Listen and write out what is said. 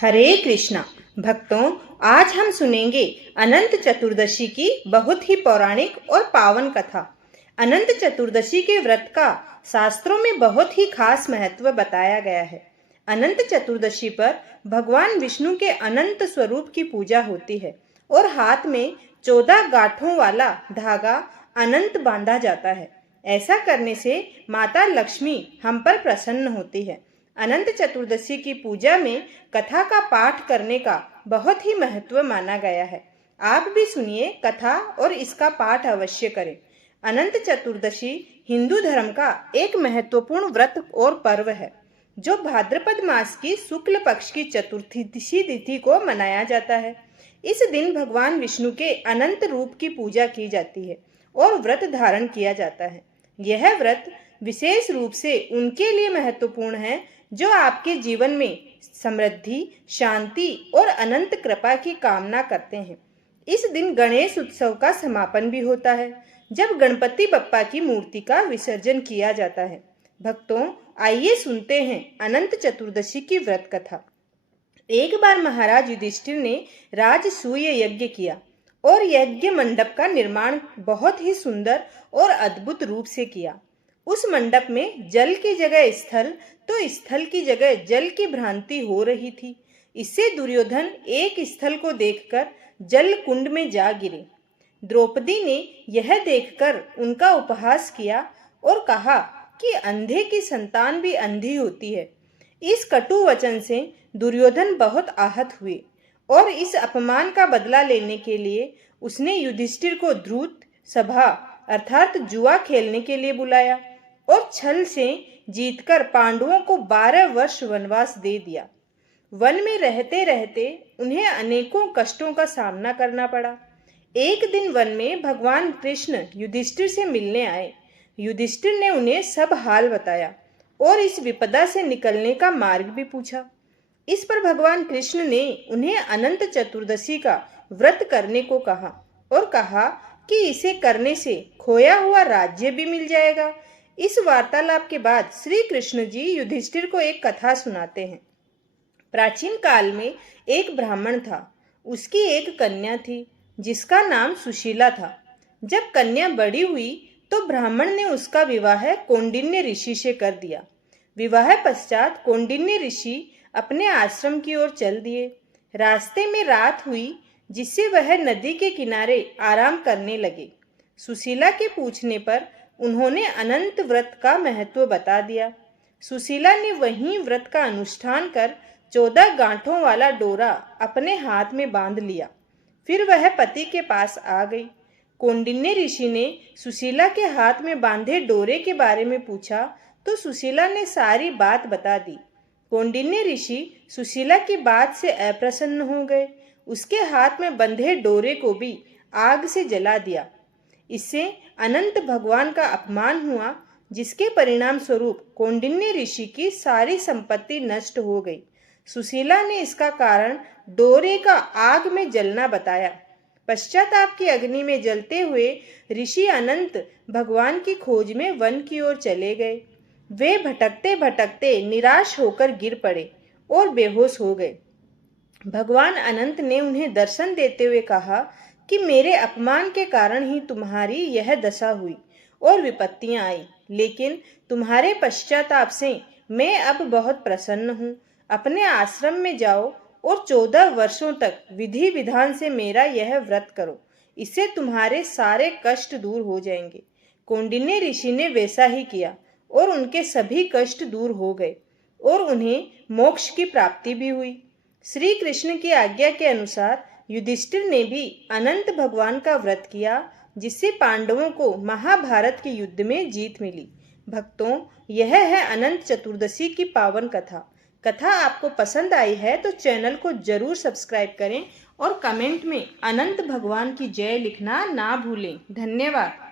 हरे कृष्णा भक्तों, आज हम सुनेंगे अनंत चतुर्दशी की बहुत ही पौराणिक और पावन कथा। अनंत चतुर्दशी के व्रत का शास्त्रों में बहुत ही खास महत्व बताया गया है। अनंत चतुर्दशी पर भगवान विष्णु के अनंत स्वरूप की पूजा होती है और हाथ में 14 गांठों वाला धागा अनंत बांधा जाता है। ऐसा करने से माता लक्ष्मी हम पर प्रसन्न होती है। अनंत चतुर्दशी की पूजा में कथा का पाठ करने का बहुत ही महत्व माना गया है। आप भी सुनिए कथा और इसका पाठ अवश्य करें। अनंत चतुर्दशी हिंदू धर्म का एक महत्वपूर्ण व्रत और पर्व है, जो भाद्रपद मास की शुक्ल पक्ष की चतुर्थी तिथि को मनाया जाता है। इस दिन भगवान विष्णु के अनंत रूप की पूजा की जाती है और व्रत धारण किया जाता है। यह व्रत विशेष रूप से उनके लिए महत्वपूर्ण है जो आपके जीवन में समृद्धि, शांति और अनंत कृपा की कामना करते हैं। इस दिन गणेश उत्सव का समापन भी होता है, जब गणपति बप्पा की मूर्ति का विसर्जन किया जाता है। भक्तों, आइए सुनते हैं अनंत चतुर्दशी की व्रत कथा। एक बार महाराज युधिष्ठिर ने राजसूय यज्ञ किया और यज्ञ मंडप का निर्माण बहुत ही सुंदर और अद्भुत रूप से किया। उस मंडप में जल की जगह स्थल तो स्थल की जगह जल की भ्रांति हो रही थी। इससे दुर्योधन एक स्थल को देखकर जल कुंड में जा गिरे। द्रौपदी ने यह देखकर उनका उपहास किया और कहा कि अंधे की संतान भी अंधी होती है। इस कटु वचन से दुर्योधन बहुत आहत हुए और इस अपमान का बदला लेने के लिए उसने युधिष्ठिर को ध्रुत सभा अर्थात जुआ खेलने के लिए बुलाया और छल से जीतकर पांडवों को 12 वर्ष वनवास दे दिया। वन में रहते रहते उन्हें अनेकों कष्टों का सामना करना पड़ा। एक दिन वन में भगवान कृष्ण युधिष्ठिर से मिलने आए। युधिष्ठिर ने उन्हें सब हाल बताया और इस विपदा से निकलने का मार्ग भी पूछा। इस पर भगवान कृष्ण ने उन्हें अनंत चतुर्दशी का व्रत करने को कहा और कहा कि इसे करने से खोया हुआ राज्य भी मिल जाएगा। इस वार्तालाप के बाद श्री कृष्ण जी युधिष्ठिर को एक कथा सुनाते हैं। प्राचीन काल में एक ब्राह्मण था। उसकी एक कन्या थी जिसका नाम सुशीला था। जब कन्या बड़ी हुई तो ब्राह्मण ने उसका विवाह कौंडिन्य ऋषि से कर दिया। विवाह पश्चात कौंडिन्य ऋषि अपने आश्रम की ओर चल दिए। रास्ते में रात हुई, जिससे वह नदी के किनारे आराम करने लगे। सुशीला के पूछने पर उन्होंने अनंत व्रत का महत्व बता दिया। सुशीला ने वहीं व्रत का अनुष्ठान कर 14 गांठों वाला डोरा अपने हाथ में बांध लिया। फिर वह पति के पास आ गई। कौंडिन्य ऋषि ने सुशीला के हाथ में बांधे डोरे के बारे में पूछा तो सुशीला ने सारी बात बता दी। कौंडिन्य ऋषि सुशीला की बात से अप्रसन्न हो गए। उसके हाथ में बंधे डोरे को भी आग से जला दिया। इससे अनंत भगवान का अपमान हुआ, जिसके परिणाम स्वरूप कौंडिन्य ऋषि की सारी संपत्ति नष्ट हो गई। सुशीला ने इसका कारण डोरे का आग में जलना बताया। पश्चाताप की अग्नि में जलते हुए ऋषि अनंत भगवान की खोज में वन की ओर चले गए। वे भटकते भटकते निराश होकर गिर पड़े और बेहोश हो गए। भगवान अनंत ने उन्हें दर्शन देते हुए कहा कि मेरे अपमान के कारण ही तुम्हारी यह दशा हुई और विपत्तियां आई, लेकिन तुम्हारे पश्चाताप से मैं अब बहुत प्रसन्न हूँ। अपने आश्रम में जाओ और 14 वर्षों तक विधि विधान से मेरा यह व्रत करो। इससे तुम्हारे सारे कष्ट दूर हो जाएंगे। कौंडिन्य ऋषि ने वैसा ही किया और उनके सभी कष्ट दूर हो गए और उन्हें मोक्ष की प्राप्ति भी हुई। श्री कृष्ण की आज्ञा के अनुसार युधिष्ठिर ने भी अनंत भगवान का व्रत किया, जिससे पांडवों को महाभारत के युद्ध में जीत मिली। भक्तों, यह है अनंत चतुर्दशी की पावन कथा। कथा आपको पसंद आई है तो चैनल को जरूर सब्सक्राइब करें और कमेंट में अनंत भगवान की जय लिखना ना भूलें। धन्यवाद।